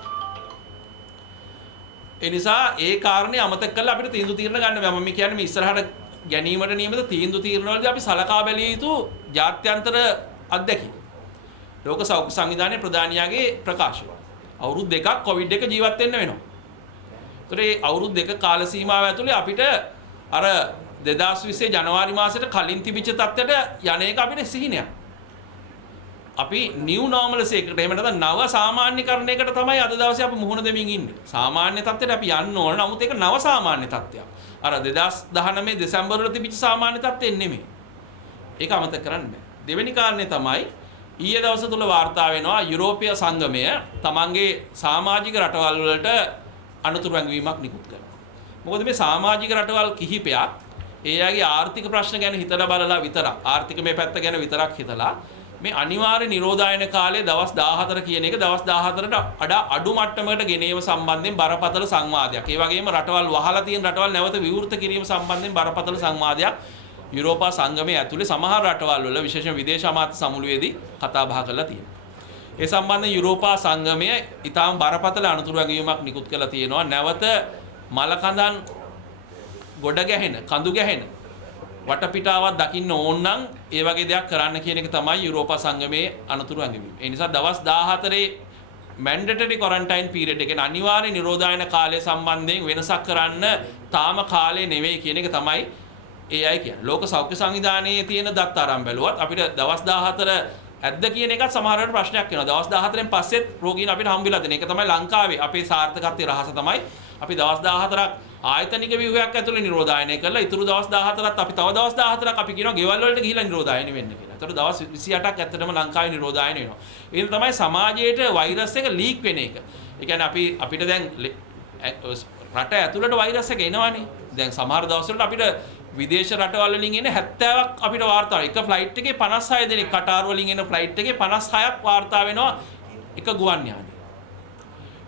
ඒ නිසා ඒ කාරණේ අමතක කරලා අපිට තීන්දුව తీරන ගන්න බෑ. මම කියන්නේ මේ ඉස්සරහට ගැනීමට නියමිත තීන්දුව తీරන වලදී අපි සලකා බැලිය යුතු ජාත්‍යන්තර අත්දැකීම්. ලෝක සෞඛ්‍ය සංවිධානයේ ප්‍රධානියාගේ ප්‍රකාශය. අවුරුදු දෙකක් කොවිඩ් එක ජීවත් වෙන්න වෙනවා. ඒතර ඒ අවුරුදු දෙක කාල සීමාව ඇතුලේ අපිට අර 2020 ජනවාරි මාසෙට කලින් තිබිච්ච තත්ත්වයට යන එක අපිට සිහිනයක්. අපි නිව් නෝමල්ස් එකකට එහෙම නැත්නම් නව සාමාන්‍යකරණයකට තමයි අද දවසේ අපි මුහුණ දෙමින් ඉන්නේ. සාමාන්‍ය තත්ත්වයට අපි යන්න ඕන. නමුත් ඒක නව සාමාන්‍ය තත්ත්වයක්. අර 2019 දෙසැම්බර් වල තිබිච්ච සාමාන්‍ය තත්ත්වෙ නෙමෙයි. ඒක අමතක කරන්න බෑ. දෙවෙනි කාරණේ තමයි ඊයේ දවස් තුල වාර්තා වෙනවා යුරෝපීය සංගමය තමන්ගේ සමාජික රටවල් වලට අනුතුරු වැංගීමක් නිකුත් කරනවා. මොකද මේ සමාජික රටවල් කිහිපයක් ඒ අයගේ ආර්ථික ප්‍රශ්න ගැන හිතලා බලලා විතරක් ආර්ථික මේ පැත්ත ගැන විතරක් හිතලා මේ අනිවාර්ය නිරෝධායන කාලයේ දවස් 14 කියන එක දවස් 14ට අඩු මට්ටමකට ගෙනීම සම්බන්ධයෙන් බරපතල සංවාදයක්. ඒ වගේම රටවල් වහලා තියෙන රටවල් නැවත විවෘත කිරීම සම්බන්ධයෙන් බරපතල සංවාදයක් යුරෝපා සංගමයේ ඇතුලේ සමහර රටවල් වල විශේෂයෙන් විදේශ අමාත්‍ය සමුළුවේදී කතා බහ කරලා තියෙනවා. ඒ සම්බන්ධයෙන් යුරෝපා සංගමය ඊටාම් බරපතල අනුතුරු වැගීමක් නිකුත් කරලා තියෙනවා. නැවත මලකඳන් ගොඩ ගැහෙන කඳු ගැහෙන වටපිටාවක් දකින්න ඕන නම් ඒ වගේ දෙයක් කරන්න කියන එක තමයි යුරෝපා සංගමයේ අනුතුරු වැගීම. ඒ නිසා දවස් 14 මැන්ඩේටරි ක්වොරන්ටයින් පීරියඩ් එකේ අනිවාර්ය නිරෝධායන කාලය සම්බන්ධයෙන් වෙනසක් කරන්න තාම කාලේ නෙවෙයි කියන එක තමයි ඒ අය කියන්නේ. ලෝක සෞඛ්‍ය සංවිධානයේ තියෙන දත් ආරම්භ බැලුවත් අපිට දවස් 14 ඇද්ද කියන එකත් සමහරවිට ප්‍රශ්නයක් වෙනවා. දවස් 14න් පස්සෙත් රෝගීන් අපිට හම්බෙලා තියෙන. ඒක තමයි ලංකාවේ අපේ සාර්ථකත්වයේ රහස තමයි අපි දවස් 14ක් ආයතනික ව්‍යුහයක් ඇතුළේ නිරෝධායනය කරලා ඊතුරු දවස් 14ත් අපි තව දවස් 14ක් අපි කියනවා ගෙවල් වලට ගිහිල්ලා නිරෝධායනය වෙන්න කියලා. ඒතර දවස් 28ක් ඇත්තටම ලංකාවේ නිරෝධායනය වෙනවා. ඒක තමයි සමාජයේට වෛරස් එක ලීක් වෙන එක. ඒ කියන්නේ අපිට දැන් රට ඇතුළට වෛරස් එක එනවනේ. දැන් සමහර දවස්වලට අපිට විදේශ රටවල් වලින් එන 70ක් අපිට වාර්තා වෙනවා. එක ෆ්ලයිට් එකේ 56 දෙනෙක් කටාර් වලින් එන ෆ්ලයිට් එකේ 56ක් වාර්තා වෙනවා එක ගුවන් යානයේ.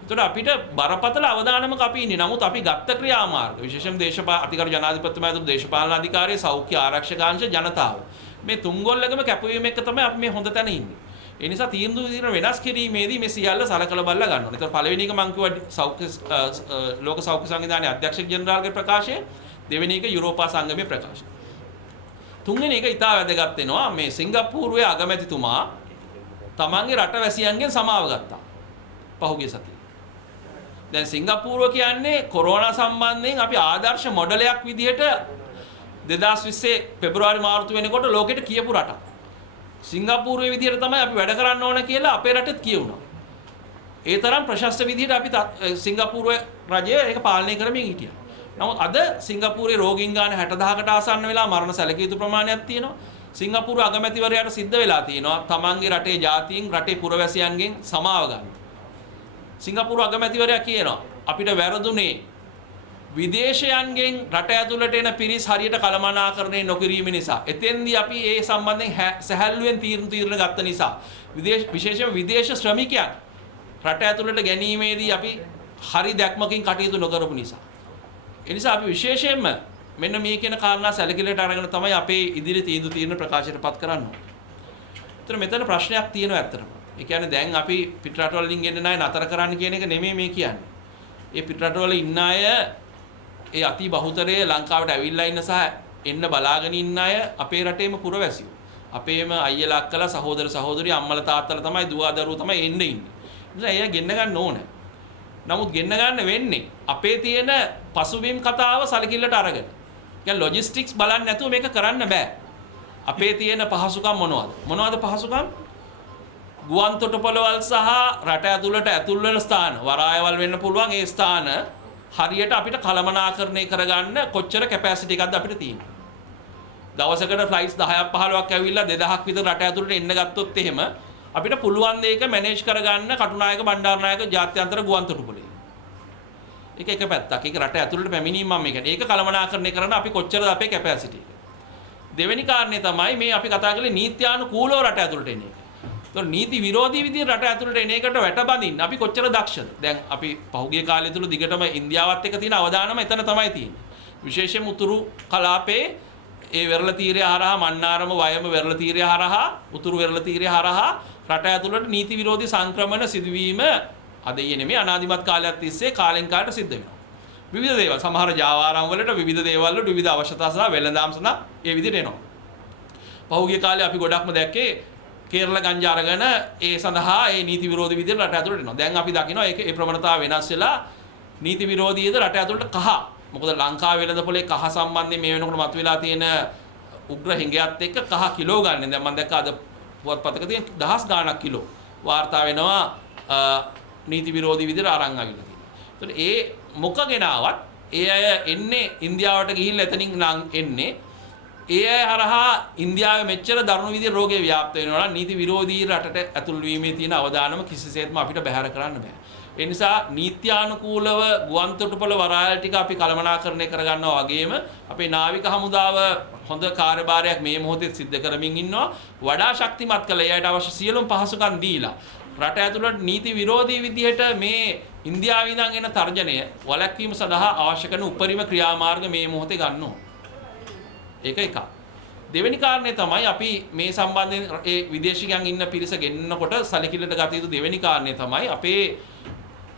ඒතකොට අපිට බරපතල අවදානමක අපි ඉන්නේ. නමුත් අපි ගත්ත ක්‍රියාමාර්ග විශේෂයෙන් අධිකාරී ජනාධිපතිතුමා ඇතුළු දේශපාලන අධිකාරිය සෞඛ්‍ය ආරක්ෂකාංශ ජනතාව මේ තුන්ගොල්ලගම කැපවීම එක තමයි අපි මේ හොඳ තැන ඉන්නේ. ඒ නිසා තීන්දුව වෙනස් කිරීමේදී මේ සියල්ල සලකලා බලලා ගන්න ඕනේ. ඒතකොට පළවෙනි එක මම කිව්වා ලෝක සෞඛ්‍ය සංවිධානයේ අධ්‍යක්ෂක ජනරාල්ගේ ප්‍රකාශය. දෙවෙනි එක යුරෝපා සංගමයේ ප්‍රකාශය. තුන්වෙනි එක ඉතා වැදගත් වෙනවා. මේ සිංගප්පූරුවේ අගමැතිතුමා තමන්ගේ රටවැසියන්ගෙන් සමාව ගත්තා. පහුගිය සතියේ. දැන් සිංගප්පූරුව කියන්නේ කොරෝනා සම්බන්ධයෙන් අපි ආදර්ශ මොඩලයක් විදිහට 2020 පෙබරවාරි මාර්තු වෙනකොට ලෝකෙට කියපු රටක්. සිංගප්පූරුවේ විදිහට තමයි අපි වැඩ කරන්න ඕන කියලා අපේ රටෙත් කියුණා. ඒ තරම් ප්‍රශස්ත විදිහට අපි සිංගප්පූරුවේ රජය ඒක පාලනය කරමින් හිටියා. නමුත් අද සිංගප්පූරුවේ රෝගීන් ගාන 60000කට ආසන්න වෙලා මරණ සැලකිය යුතු ප්‍රමාණයක් තියෙනවා. සිංගප්පූරු අගමැතිවරයාට සිද්ධ වෙලා තියෙනවා තමන්ගේ රටේ ජාතීන් රටේ පුරවැසියන්ගෙන් සමාව ගන්න. සිංගප්පූරු අගමැතිවරයා කියනවා අපිට වැරදුනේ විදේශයන්ගෙන් රට ඇතුළට එන පිරිස් හරියට කළමනාකරණය නොකිරීම නිසා. එතෙන්දී අපි ඒ සම්බන්ධයෙන් සැහැල්ලුවෙන් තීරණ ගත්ත නිසා විශේෂයෙන් විදේශ ඒ නිසා අපි විශේෂයෙන්ම මෙන්න මේ කියන කාරණා සැලකිලිට අරගෙන තමයි අපේ ඉදිරි තීන්දුව ප්‍රකාශයටපත් කරන්නේ. ඒතර මෙතන ප්‍රශ්නයක් තියෙනවා ඇත්තටම. ඒ කියන්නේ දැන් අපි පිටරටවල වලින් එන්න ණය නතර කරන්න කියන එක නෙමෙයි මේ කියන්නේ. ඒ පිටරටවල ඉන්න අය ඒ අති බහුතරයේ ලංකාවට ඇවිල්ලා ඉන්න සහ එන්න බලාගෙන ඉන්න අය අපේ රටේම පුරවැසියෝ. අපේම අයියලා අක්කලා සහෝදර සහෝදරිය අම්මලා තාත්තලා තමයි දුව දරුවෝ තමයි එන්නේ ඉන්නේ. ඒ නිසා එයා ගෙන්න ගන්න ඕනේ. නමුත් ගෙන්න ගන්න වෙන්නේ අපේ තියෙන පසුබිම් කතාව සලකිල්ලට අරගෙන. කියන්නේ ලොජිස්ටික්ස් බලන්නේ නැතුව මේක කරන්න බෑ. අපේ තියෙන පහසුකම් මොනවද? මොනවද පහසුකම්? ගුවන් තොටුපළවල් සහ රට ඇතුළට ඇතුල් වෙන ස්ථාන වරායවල් වෙන්න පුළුවන්. ඒ ස්ථාන හරියට අපිට කළමනාකරණය කරගන්න කොච්චර කැපැසිටි එකක්ද අපිට තියෙන්නේ. දවසකට ෆ්ලයිට්ස් 10ක් 15ක් ඇවිල්ලා 2000ක් විතර රට ඇතුළට එන්න ගත්තොත් එහෙම අපිට පුළුවන් මේක මැනේජ් කරගන්න කටුනායක බණ්ඩාරනායක ජාත්‍යන්තර ගුවන් තොටුපළේ. ඒක එක පැත්තක්. ඒක රට ඇතුළට පැමිණීම මම කියන්නේ. ඒක කළමනාකරණය කරන අපි කොච්චරද අපේ කැපැසිටි එක. දෙවෙනි කාරණේ තමයි මේ අපි කතා කරන්නේ නීත්‍යානුකූලව රට ඇතුළට එන එක. ඒතකොට නීති විරෝධී විදිහට රට ඇතුළට එන එකට වැටබඳින්න අපි කොච්චර දක්ෂද? දැන් අපි පහුගිය කාලය තුල දිගටම ඉන්දියාවත් එක්ක තියෙන අවදානම එතන තමයි තියෙන්නේ. විශේෂයෙන්ම උතුරු කලාපේ ඒ වෙරළ තීරය හරහා මන්නාරම වයම වෙරළ තීරය හරහා උතුරු වෙරළ තීරය හරහා රට ඇතුළට නීති විරෝධී සංක්‍රමණ සිදුවීම අද ඊයේ නෙමෙයි අනාදිමත් කාලයක් තිස්සේ කාලෙන් කාලට සිද්ධ වෙනවා. විවිධ දේවල් සමහර ජාවාරම් වලට විවිධ දේවල් වලට විවිධ අවශ්‍යතා සහ වෙළඳාම් සඳහා ඒ විදිහට එනවා. පහුගිය කාලේ අපි ගොඩක්ම දැක්කේ කේරළ ගංජා අරගෙන ඒ සඳහා ඒ නීති විරෝධී විදිහට රට ඇතුළට එනවා. දැන් අපි දකිනවා ඒක ඒ ප්‍රවණතාව වෙනස් වෙලා නීති විරෝධීද රට ඇතුළට කහ. මොකද ලංකාවේ වෙළඳපොලේ කහ සම්බන්ධයෙන් මේ වෙනකොට මතුවලා තියෙන උග්‍ර හිඟයත් එක්ක කහ කිලෝ ගන්න. දැන් මම දැක්කා අද පුවත්පතක තියෙන දහස් ගාණක් කිලෝ වාර්තා වෙනවා නීති විරෝධී විදිහට අරන් ආවිල්ලා තියෙනවා. ඒතකොට ඒ මොකගෙන ආවත් ඒ අය එන්නේ ඉන්දියාවට ගිහිල්ලා එතනින් නම් එන්නේ ඒ අය හරහා ඉන්දියාවේ මෙච්චර දරුණු විදිහේ රෝගේ ව්‍යාප්ත වෙනවා නම් නීති විරෝධී රටට ඇතුල් වීමේ තියෙන අවදානම කිසිසේත්ම අපිට බැහැර කරන්න බෑ. ඒ නිසා නීත්‍යානුකූලව ගුවන් තොටුපළ වරායල් ටික අපි කළමනාකරණය කරගන්නවා වගේම අපේ නාවික හමුදාව හොඳ කාර්යභාරයක් මේ මොහොතේ සිද්ධ කරමින් ඉන්නවා. වඩා ශක්තිමත් කළ එයාට අවශ්‍ය සියලුම පහසුකම් දීලා රට ඇතුළට නීති විරෝධී විදිහට මේ ඉන්දියාවේ ඉඳන් එන තර්ජනය වළක්වීම සඳහා අවශ්‍ය කරන උපරිම ක්‍රියාමාර්ග මේ මොහොතේ ගන්නවා. ඒක එකක්. දෙවෙනි කාරණේ තමයි අපි මේ සම්බන්ධයෙන් ඒ විදේශිකයන් ඉන්න පිරිස ගෙන්නකොට සැලකිල්ලට ගත යුතු දෙවෙනි කාරණේ තමයි අපේ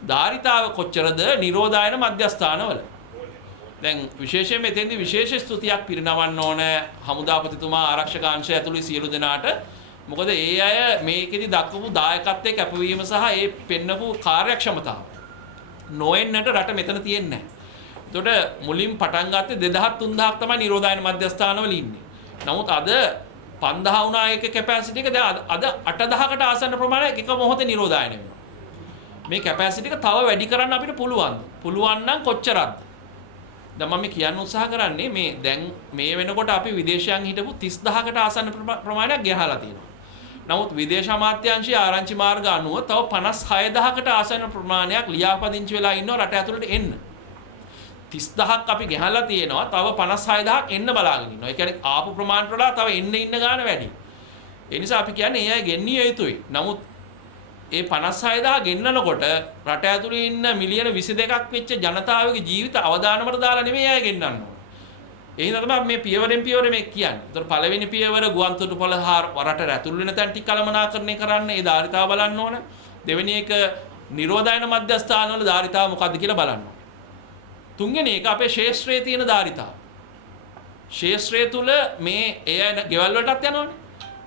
ධාරිතාව කොච්චරද නිරෝධායන මධ්‍යස්ථානවල. දැන් විශේෂයෙන් මෙතෙන්දී විශේෂ ස්තුතියක් පිරිනවන්න ඕන හමුදාපතිතුමා ආරක්ෂක අංශය ඇතුළු සියලු දෙනාට. මොකද ඒ අය මේකෙදි දක්වපු දායකත්වයේ කැපවීම සහ ඒ පෙන්නපු කාර්යක්ෂමතාව නොඑන්නට රට මෙතන තියෙන්නේ නැහැ. එතකොට මුලින් පටන් ගත්තේ 2000 3000ක් තමයි නිරෝධායන මධ්‍යස්ථානවල ඉන්නේ. නමුත් අද 5000 වුණා එක කැපැසිටි එක දැන් අද 8000කට ආසන්න ප්‍රමාණයක් එක මොහොතේ නිරෝධායන වෙනවා. මේ කැපැසිටි එක තව වැඩි කරන්න අපිට පුළුවන්. පුළුවන් නම් කොච්චරද? දැන් මම කියන්න උත්සාහ කරන්නේ මේ දැන් මේ වෙනකොට අපි විදේශයන් හිටපු 30000කට ආසන්න ප්‍රමාණයක් ගහලා තියෙනවා. නමුත් විදේශ අමාත්‍යාංශයේ ආරංචි මාර්ග අනුව තව 56000කට ආසන්න ප්‍රමාණයක් ලියාපදිංචි වෙලා ඉන්නවා රට ඇතුළට එන්න. 30000ක් අපි ගහලා තියෙනවා තව 56000ක් එන්න බලාගෙන ඉන්නවා. ඒ කියන්නේ ආපු ප්‍රමාණයට වඩා තව එන්න ගාන වැඩි. ඒ නිසා අපි කියන්නේ ඒ අය ගෙන්නිය යුතුයි. නමුත් ඒ 56000 ගෙන්නනකොට රට ඇතුළේ ඉන්න මිලියන 22ක් වෙච්ච ජනතාවගේ ජීවිත අවදානමට දාලා නෙමෙයි අය ගෙන්නන්න ඕනේ. ඒ හින්දා තමයි මේ පියවරෙන් පියවර මේ කියන්නේ. ඒතර පළවෙනි පියවර ගුවන් තොටුපළ රට ඇතුල් වෙන තැන් ටික කළමනාකරණය කරන්න ඒ ධාරිතාව බලන්න ඕන. දෙවෙනි එක නිරෝධායන මධ්‍යස්ථානවල ධාරිතාව මොකක්ද කියලා බලන්න ඕන. තුන්වෙනි එක අපේ ශේෂ්ත්‍රයේ තියෙන ධාරිතාව. ශේෂ්ත්‍රය තුල මේ ඒ අය ගෙවල් වලටත් යනවනේ.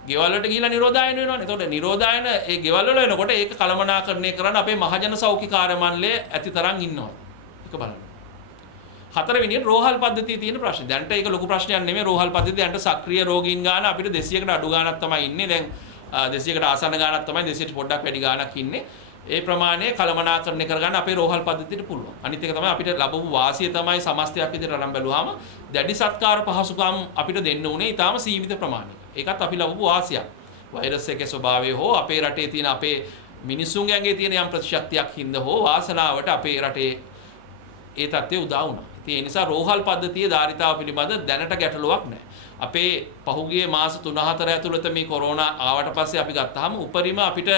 ගෙවල් වලට ගිහිලා නිරෝධායන වෙනවනේ. එතකොට නිරෝධායන ඒ ගෙවල් වල වෙනකොට ඒක කළමනාකරණය කරන්න අපේ මහජන සෞඛ්‍ය කාර්ය මණ්ඩලය ඇති තරම් ඉන්නවා. ඒක බලන්න. හතරවෙනියට රෝහල් පද්ධතියේ තියෙන ප්‍රශ්න. දැන්ට ඒක ලොකු ප්‍රශ්නයක් නෙමෙයි රෝහල් පද්ධතිය. දැන්ට සක්‍රීය රෝගීන් ගාන අපිට 200කට අඩු ගාණක් තමයි ඉන්නේ. දැන් 200කට ආසන්න ගාණක් තමයි 200ට පොඩ්ඩක් වැඩි ගාණක් ඉන්නේ. ඒ ප්‍රමාණය කළමනාකරණය කරගන්න අපේ රෝහල් පද්ධතියට පුළුවන්. අනිත් එක තමයි අපිට ලැබපු වාසිය තමයි සමස්තයක් විදිහට අරන් බැලුවාම දැඩි සත්කාර පහසුකම් අපිට දෙන්න උනේ ඊටාම සීමිත ප්‍රමාණයක. ඒකත් අපි ලැබපු වාසියක්. වෛරස් එකේ ස්වභාවය හෝ අපේ රටේ තියෙන අපේ මිනිසුන්ගේ ඇඟේ තියෙන යම් ප්‍රතිශක්තියක් හින්දා හෝ වාසනාවට අපේ රටේ ඒ තත්ත්වය උදා වුණා. ඉතින් ඒ නිසා රෝහල් පද්ධතියේ ධාරිතාව පිළිබඳ දැනට ගැටලුවක් නැහැ. අපේ පහුගිය මාස 3-4 ඇතුළත මේ කොරෝනා ආවට පස්සේ අපි ගත්තාම උපරිම අපිට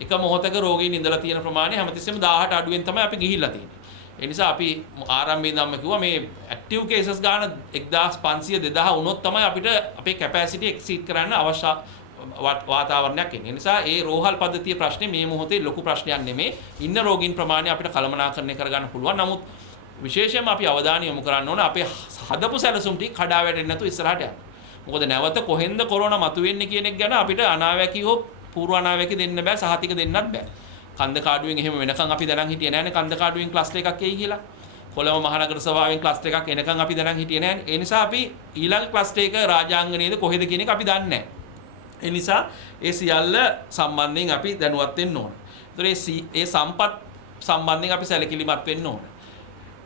එක මොහොතක රෝගීන් ඉඳලා තියෙන ප්‍රමාණය හැමතිස්සෙම 1000ට අඩුවෙන් තමයි අපි ගිහිල්ලා තියෙන්නේ. ඒ නිසා අපි ආරම්භයේ ඉඳන්ම කිව්වා මේ ඇක්ටිව් කේසස් ගන්න 1500 2000 වුණොත් තමයි අපිට අපේ කැපැසිටි එක්සීඩ් කරන්න අවශ්‍ය වාතාවරණයක් එන්නේ. ඒ නිසා ඒ රෝහල් පද්ධතිය ප්‍රශ්නේ මේ මොහොතේ ලොකු ප්‍රශ්නයක් නෙමෙයි. ඉන්න රෝගීන් ප්‍රමාණය අපිට කළමනාකරණය කරගන්න පුළුවන්. නමුත් විශේෂයෙන්ම අපි අවධානය යොමු කරන්න ඕන අපේ හදපු සැලසුම් ටික කඩා වැටෙන්නේ නැතුව ඉස්සරහට යන්න. මොකද නැවත කොහෙන්ද කොරෝනා මතුවෙන්නේ කියන එක ගැන අපිට අනාවැකි හෝ පූර්ව අනාවැකි දෙන්න බෑ, සහතික දෙන්නත් බෑ. කන්ද කාඩුවෙන් එහෙම වෙනකන් අපි දැනන් හිටියේ නෑනේ කන්ද කාඩුවෙන් ක්ලස්ටර් එකක් එයි කියලා. කොළඹ මහනගර සභාවෙන් ක්ලස්ටර් එකක් එනකන් අපි දැනන් හිටියේ නෑනේ. ඒ නිසා අපි ඊළඟ ක්ලස්ටර් එක රාජාංගනයේද කොහෙද කියන එක අපි දන්නේ නෑ. ඒ නිසා ඒ සියල්ල සම්බන්ධයෙන් අපි දැනුවත් වෙන්න ඕනේ. ඒතර ඒ සම්පත් සම්බන්ධයෙන් අපි සැලකිලිමත් වෙන්න ඕනේ.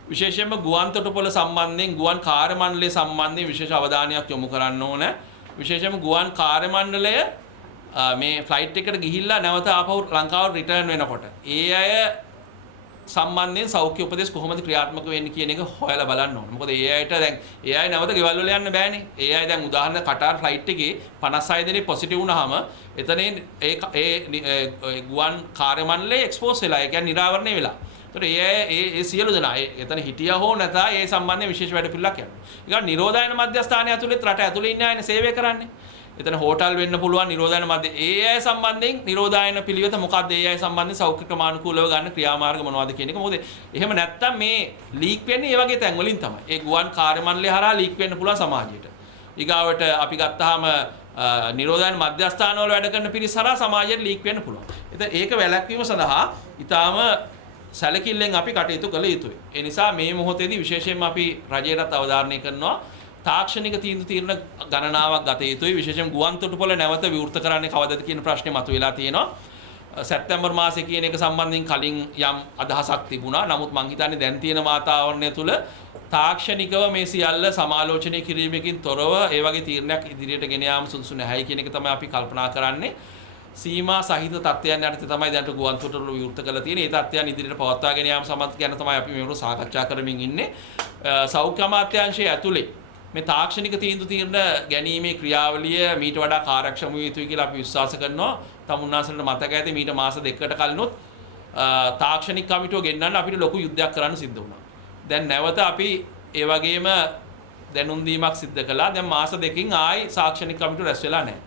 විශේෂයෙන්ම ගුවන් තොටුපොළ සම්බන්ධයෙන් ගුවන් කාර්ය මණ්ඩලය සම්බන්ධයෙන් විශේෂ අවධානයක් යොමු කරන්න ඕනේ. විශේෂයෙන්ම ගුවන් කාර්ය මණ්ඩලය මේ ෆ්ලයිට් එකට ගිහිල්ලා නැවත ආපහු ලංකාවට රිටර්න් වෙනකොට ඒ අය සම්බන්ධයෙන් සෞඛ්‍ය උපදෙස් කොහොමද ක්‍රියාත්මක වෙන්නේ කියන එක හොයලා බලන්න ඕනේ. මොකද ඒ අයට දැන් ඒ අය නැවත ගෙවල් වල යන්න බෑනේ. ඒ අය දැන් උදාහරණ කටාර් ෆ්ලයිට් එකේ 56 දෙනෙක් පොසිටිව් වුණාම එතනින් ඒ ගුවන් කාර්ය මණ්ඩලය එක්ස්පෝස් වෙලා ඒ කියන්නේ නිරාවරණය වෙලා. ඒතර ඒ සියලු දෙනා එතන හිටියා හෝ නැතා ඒ සම්බන්ධයෙන් විශේෂ වැඩ පිළිලක් යනවා. ඊගා නිරෝධායන මධ්‍යස්ථානය ඇතුළේ රට ඇතුළේ ඉන්න අයනේ සේවය කරන්නේ. එතන හෝටල් වෙන්න පුළුවන් නිරෝධායන මැද ඒ අය සම්බන්ධයෙන් නිරෝධායන පිළිවෙත මොකක්ද ඒ අය සම්බන්ධයෙන් සෞඛ්‍ය ක්‍රමානුකූලව ගන්න ක්‍රියාමාර්ග මොනවද කියන එක. මොකද එහෙම නැත්තම් මේ ලීක් වෙන්නේ ඒ වගේ තැන් වලින් තමයි. ඒ ගුවන් කාර්ය මණ්ඩලය හරහා ලීක් වෙන්න පුළුවන් සමාජයට. ඊගාවට අපි ගත්තාම නිරෝධායන මධ්‍යස්ථාන වල වැඩ කරන පිරිස හරහා සමාජයට ලීක් වෙන්න පුළුවන්. ඒක වැළැක්වීම සඳහා ඊටාම සැලකිල්ලෙන් අපි කටයුතු කළ යුතුයි. ඒ නිසා මේ මොහොතේදී විශේෂයෙන්ම අපි රජයටත් අවධාරණය කරනවා තාක්ෂණික තීරණ ගණනාවක් ගත යුතුයි. විශේෂයෙන් ගුවන් තොටුපොළ නැවත විවෘත කරන්නේ කවදද කියන ප්‍රශ්නේ මතුවලා තියෙනවා. සැප්තැම්බර් මාසයේ කියන එක සම්බන්ධයෙන් කලින් යම් අදහසක් තිබුණා. නමුත් මං හිතන්නේ දැන් තියෙන වාතාවරණය තුළ තාක්ෂණිකව මේ සියල්ල සමාලෝචනය කිරීමකින් තොරව ඒ වගේ තීරණයක් ඉදිරියට ගෙන යාම සුදුසු නැහැයි කියන එක තමයි අපි කල්පනා කරන්නේ. සීමා සහිත තත්ත්වයන් යටතේ තමයි දැන් ගුවන් තොටුපොළ විවෘත කරලා තියෙන්නේ. ඒ තත්ත්වයන් ඉදිරියට පවත්වා ගෙන යාම සම්බන්ධ ගැන තමයි අපි මේවරු සාකච්ඡා කරමින් ඉන්නේ. සෞඛ්‍ය අමාත්‍යාංශයේ ඇතුලේ මේ තාක්ෂණික තීරණ ගැනීමේ ක්‍රියාවලිය මීට වඩා කාර්යක්ෂම විය යුතුයි කියලා අපි විශ්වාස කරනවා. තමුන්නාසලට මතක ඇති මීට මාස දෙකකට කලිනුත් තාක්ෂණික කමිටුව ගෙන්නන්න අපිට ලොකු යුද්ධයක් කරන්න සිද්ධ වුණා. දැන් නැවත අපි ඒ වගේම දැනුම් දීමක් සිද්ධ කළා. දැන් මාස දෙකකින් ආයි තාක්ෂණික කමිටුව රැස් වෙලා නැහැ.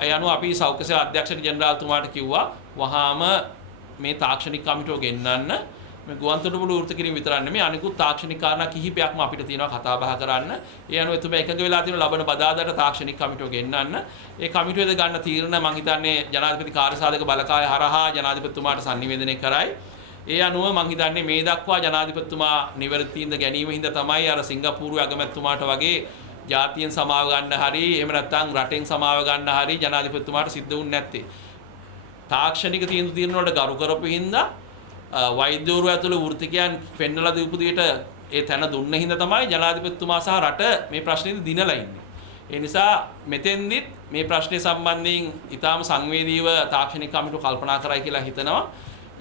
ඒ අනුව අපි සෞඛ්‍ය සේවා අධ්‍යක්ෂ ජෙනරාල්තුමාට කිව්වා වහාම මේ තාක්ෂණික කමිටුව ගෙන්නන්න. මේ ගුවන් තොටුපොළ වෘත කිරීම විතරක් නෙමෙයි අනිකුත් තාක්ෂණික කාරණා කිහිපයක්ම අපිට තියෙනවා කතා බහ කරන්න. ඒ අනුව එතුමා එකඟ වෙලා තියෙන ලබන බදාදාට තාක්ෂණික කමිටුව ගෙන්නන්න. ඒ කමිටුවේද ගන්න තීරණ මම හිතන්නේ ජනාධිපති කාර්යසාධක බලකාය හරහා ජනාධිපතිතුමාට sannivedanaya කරයි. ඒ අනුව මම හිතන්නේ මේ දක්වා ජනාධිපතිතුමා නිවැරදි තීන්දුව ගැනීම හින්දා තමයි අර සිංගප්පූරුවේ අගමැතිතුමාට වගේ ජාතියෙන් සමාව ගන්න හරි එහෙම නැත්නම් රටෙන් සමාව ගන්න හරි ජනාධිපතිතුමාට සිද්ධ වුනේ නැත්තේ. තාක්ෂණික තීරණ වලට ගරු කරපු හින්දා වෛද්‍යවරු ඇතුළු වෘත්තිකයන් පෙන්නලා දීපු දෙයට ඒ තැන දුන්න හින්දා තමයි ජනාධිපතිතුමා සහ රට මේ ප්‍රශ්නේදී දිනලා ඉන්නේ. ඒ නිසා මෙතෙන්දිත් මේ ප්‍රශ්නේ සම්බන්ධයෙන් ඊටාම සංවේදීව තාක්ෂණික කමිටුව කල්පනා කරයි කියලා හිතනවා.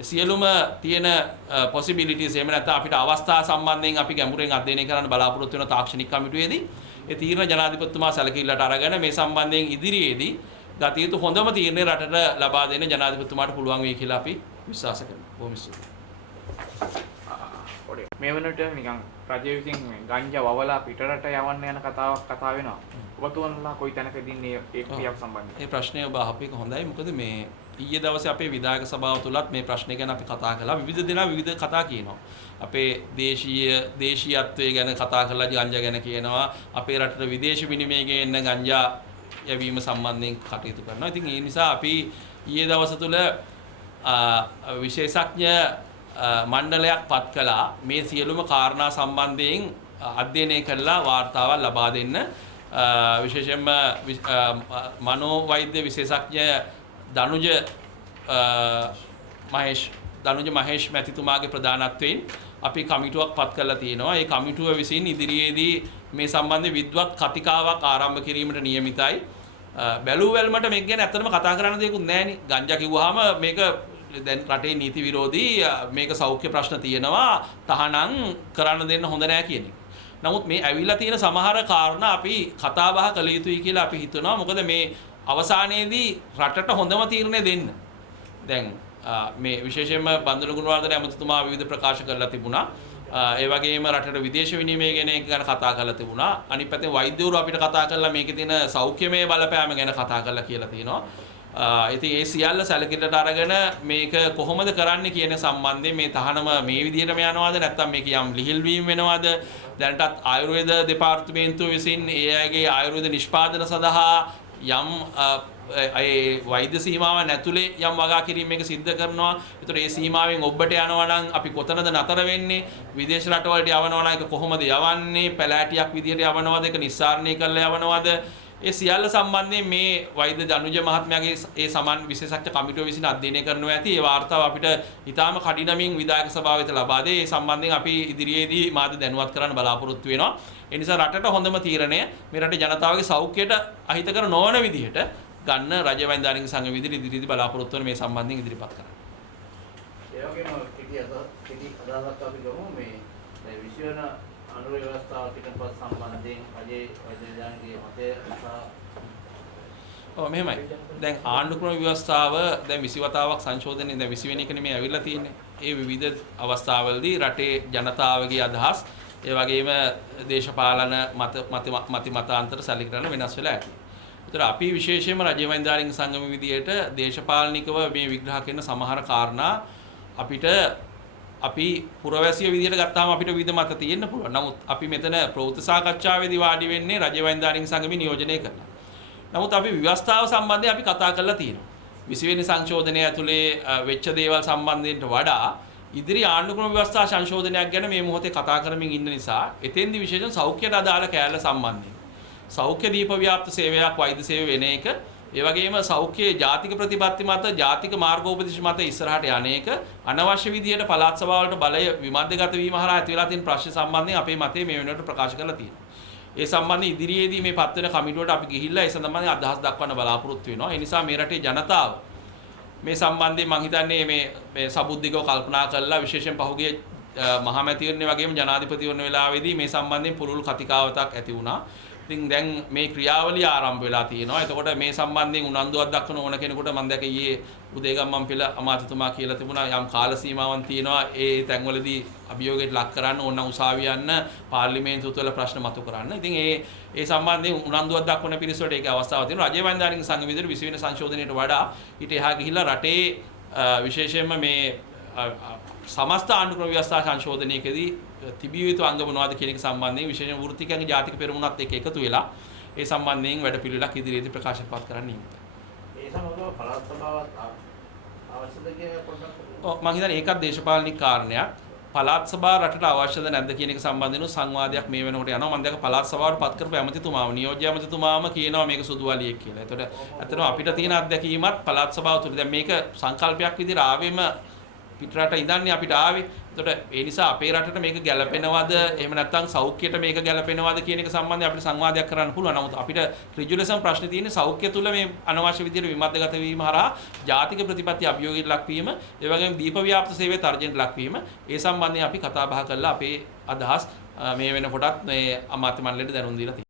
සියලුම තියෙන possibilities එහෙම නැත්නම් අපිට අවස්ථා සම්බන්ධයෙන් අපි ගැඹුරින් අධ්‍යයනය කරන්න බලාපොරොත්තු වෙන තාක්ෂණික කමිටුවේදී ඒ තීරණ ජනාධිපතිතුමා සැලකිල්ලට අරගෙන මේ සම්බන්ධයෙන් ඉදිරියේදී ගත යුතු හොඳම තීරණය රටට ලබා දෙන්න ජනාධිපතිතුමාට පුළුවන් වෙයි කියලා අපි විශ්වාස කරනවා. බොහොම ස්තුතියි. මේ වෙනකොට නිකන් රජය විසින් ගංජා වවලා පිටරට යවන්න යන කතා වෙනවා. ඔබතුමන්ලා කොයි තැනකදී ඉන්නේ ඒ ක්‍රියාව සම්බන්ධයෙන්? මේ ප්‍රශ්නය ඔබ අහපු එක හොඳයි. මොකද මේ ඊයේ දවසේ අපේ විධායක සභාව තුලත් මේ ප්‍රශ්නය ගැන අපි කතා කළා. විවිධ දෙනා විවිධ කතා කියනවා. අපේ දේශීයත්වයේ ගැන කතා කරලා ගංජා ගැන කියනවා. අපේ රටට විදේශ විනිමයයෙන් එන ගංජා යැවීම සම්බන්ධයෙන් කටයුතු කරනවා. ඉතින් ඒ නිසා අපි ඊයේ දවස තුල විශේෂඥ මණ්ඩලයක් පත් කළා මේ සියලුම කාරණා සම්බන්ධයෙන් අධ්‍යයනය කරලා වාර්තාවක් ලබා දෙන්න. විශේෂයෙන්ම මනෝවෛද්‍ය විශේෂඥ දනුජ මහේෂ් මැතිතුමාගේ ප්‍රධානත්වයෙන් අපි කමිටුවක් පත් කරලා තියෙනවා. ඒ කමිටුව විසින් ඉදිරියේදී මේ සම්බන්ධ විද්වත් කතිකාවක් ආරම්භ කිරීමට නියමිතයි. බැලුව වැල්මට මේක ගැන ඇත්තටම කතා කරන්න දෙයක්වත් නැහැ නේ. ගංජා කිව්වහම මේක දැන් රටේ නීති විරෝධී මේක සෞඛ්‍ය ප්‍රශ්න තියෙනවා තහනම් කරන්න දෙන්න හොඳ නැහැ කියන එක. නමුත් මේ ඇවිල්ලා තියෙන සමහර කාරණා අපි කතා බහ කළ යුතුයි කියලා අපි හිතනවා. මොකද මේ අවසානයේදී රටට හොඳම තීරණය දෙන්න. දැන් මේ විශේෂයෙන්ම බන්දුල ගුණවර්ධන ඇමතිතුමා විවිධ ප්‍රකාශ කරලා තිබුණා. ඒ වගේම රටට විදේශ විනිමය ගැන ගැන කතා කරලා තිබුණා. අනිත් පැත්තෙන් වෛද්‍යවරු අපිට කතා කරලා මේකේ තියෙන සෞඛ්‍යමය බලපෑම ගැන කතා කරලා කියලා තියෙනවා. ඉතින් ඒ සියල්ල සැලකිල්ලට අරගෙන මේක කොහොමද කරන්න කියන සම්බන්ධයෙන් මේ තහනම මේ විදිහටම යනවාද නැත්නම් මේක යම් ලිහිල් වීම වෙනවද දැනටත් ආයුර්වේද දෙපාර්තමේන්තුව විසින් ඒ අයගේ ආයුර්වේද නිෂ්පාදන සඳහා යම් ඒ වෛද්‍ය සීමාව නැතුලේ යම් වගා කිරීම මේක සිද්ධ කරනවා. ඒතර ඒ සීමාවෙන් ඔබට යනවා නම් අපි කොතනද නතර වෙන්නේ? විදේශ රටවලට යවනවා නම් ඒක කොහොමද යවන්නේ? පැලෑටියක් විදියට යවනවද? ඒක නිස්සාරණය කරලා යවනවද? ඒ සියල්ල සම්බන්ධයෙන් මේ වෛද්‍ය දනුජ මහත්මයාගේ ඒ සමාන විශේෂඥ කමිටුව විසින් අධ්‍යයනය කරනවා ඇති. ඒ වාර්තාව අපිට ඊටාම කඩිනමින් විධායක සභාව වෙත ලබා දෙයි. ඒ සම්බන්ධයෙන් අපි ඉදිරියේදී මාධ්‍ය දැනුවත් කරන්න බලාපොරොත්තු වෙනවා. ඒ නිසා රටට හොඳම තීරණය මේ රටේ ජනතාවගේ සෞඛ්‍යයට අහිතකර නොවන විදිහට ගන්න රජ වෛද්‍යානික සංඝ විදිහට ඉදිරියේදී බලාපොරොත්තු වෙන මේ සම්බන්ධයෙන් ඉදිරිපත් කරන්න. ඒ වගේම කෙටි අදහසක් අපි ගමු මේ විශ්වන අනුර ව්‍යවස්ථාව පිටපත් සම්බන්ධයෙන් රජයේ වෛද්‍යානිකයේ මතය ඔව් මෙහෙමයි. දැන් ආණ්ඩුක්‍රම ව්‍යවස්ථාව දැන් 20 වතාවක් සංශෝධනය දැන් 20 වෙනි එකනේ මේ ඇවිල්ලා තියෙන්නේ. ඒ විවිධ අවස්ථාවලදී රටේ ජනතාවගේ අදහස් ඒ වගේම දේශපාලන මතාන්තර සැලකිලි වෙනස් වෙලා ඇති. ඒතර අපි විශේෂයෙන්ම රජ වෛද්‍යානික සංගම විදියට දේශපාලනිකව මේ විග්‍රහ කරන සමහර කාරණා අපිට අපි පුරවැසිය විදියට ගත්තාම අපිට විවිධ මත තියෙන්න පුළුවන්. නමුත් අපි මෙතන ප්‍රවෘත්ති සාකච්ඡාවේදී වාඩි වෙන්නේ රජ වෛද්‍යානික සංගමේ නියෝජනය කරලා. නමුත් අපි ව්‍යවස්ථාව සම්බන්ධයෙන් අපි කතා කරලා තියෙනවා. 20 වෙනි සංශෝධනය ඇතුලේ වෙච්ච දේවල් සම්බන්ධයෙන් වඩා ඉදිරි ආණ්ඩුක්‍රම ව්‍යවස්ථා සංශෝධනයක් ගැන මේ මොහොතේ කතා කරමින් ඉන්න නිසා එතෙන්දි විශේෂයෙන් සෞඛ්‍යයට අදාළ කෑල්ල සම්බන්ධයෙන් සෞඛ්‍ය දීප ව්‍යාප්ත සේවයක් වෛද්‍ය සේවය වෙන එක ඒ වගේම සෞඛ්‍යයේ ජාතික ප්‍රතිපත්ති මත ජාතික මාර්ගෝපදේශ මත ඉස්සරහට යන්නේක අනවශ්‍ය විදියට පළාත් සභාවලට බලය විමධ්‍යගත වීම හරහා ඇති වෙලා තියෙන ප්‍රශ්න සම්බන්ධයෙන් අපේ මතය මේ වෙනකොට ප්‍රකාශ කරලා තියෙනවා. ඒ සම්බන්ධයෙන් ඉදිරියේදී මේ පත් වෙන කමිටුවට අපි ගිහිල්ලා ඒ සම්බන්ධයෙන් අදහස් දක්වන්න බලාපොරොත්තු වෙනවා. ඒ නිසා මේ රටේ ජනතාව මේ සම්බන්ධයෙන් මම හිතන්නේ මේ සබුද්ධිකව කල්පනා කරලා විශේෂයෙන් පහුගිය මහමැතිවරණය වගේම ජනාධිපතිවරණ වෙලාවේදී මේ සම්බන්ධයෙන් පුළුල් කතිකාවතක් ඇති වුණා. ඉතින් දැන් මේ ක්‍රියාවලිය ආරම්භ වෙලා තියෙනවා. එතකොට මේ සම්බන්ධයෙන් උනන්දුවක් දක්වන ඕන කෙනෙකුට මම දැක ඊයේ උදේගම්මන් පෙළ අමාත්‍යතුමා කියලා තිබුණා යම් කාල සීමාවක් තියෙනවා ඒ තැන්වලදී අභියෝගයට ලක් කරන්න ඕන උසාවිය යන්න පාර්ලිමේන්තුව තුළ ප්‍රශ්න මතු කරන්න. ඉතින් ඒ සම්බන්ධයෙන් උනන්දුවක් දක්වන පිරිස වලට ඒක අවස්ථාවක් තියෙනවා. රජයේ වෛද්‍යානික සංඝ විදිහට 20 වෙනි සංශෝධනයට වඩා ඊට එහා ගිහිල්ලා රටේ විශේෂයෙන්ම මේ සමස්ත ආණ්ඩුක්‍රම ව්‍යවස්ථා සංශෝධනයකදී තිබිය යුතු අංග මොනවද කියන එක සම්බන්ධයෙන් විශේෂයෙන් වෘත්තිකයන්ගේ ජාතික පෙරමුණත් එක්ක එකතු වෙලා ඒ සම්බන්ධයෙන් වැඩපිළිවෙලක් ඉදිරියේදී ප්‍රකාශපත් කරන්න නියමිතයි. ඒ සමගම පළාත් සභාවත් අවශ්‍යද කියලා පොඩ්ඩක් ඔව් මම හිතන්නේ ඒකත් දේශපාලනික කාරණයක්. පළාත් සභාව රටට අවශ්‍යද නැද්ද කියන එක සම්බන්ධව සංවාදයක් මේ වෙනකොට යනවා. මම දැක්ක පළාත් සභාවට පත් කරපු ඇමතිතුමාම නියෝජ්‍ය ඇමතිතුමාම කියනවා මේක සුදුවලියෙක් කියලා. ඒතකොට ඇත්තටම අපිට තියෙන අත්දැකීමත් පළාත් සභාව තුළ දැන් මේක සංකල්පයක් විදිහට ආවෙම පිටරට ඉඳන්නේ අපිට ආවේ. එතකොට ඒ නිසා අපේ රටට මේක ගැළපෙනවද එහෙම නැත්නම් සෞඛ්‍යයට මේක ගැළපෙනවද කියන එක සම්බන්ධයෙන් අපිට සංවාදයක් කරන්න පුළුවන්. නමුත් අපිට ඍජු ලෙසම ප්‍රශ්නේ තියෙන්නේ සෞඛ්‍ය තුල මේ අනවශ්‍ය විදිහට විමධ්‍යගත වීම හරහා ජාතික ප්‍රතිපත්ති අභියෝගයට ලක්වීම, ඒ වගේම දීප ව්‍යාප්ත සේවයේ තර්ජනයට ලක්වීම. ඒ සම්බන්ධයෙන් අපි කතා බහ කරලා අපේ අදහස් මේ වෙනකොටත් මේ අමාත්‍ය මණ්ඩලයට දැනුම් දීලා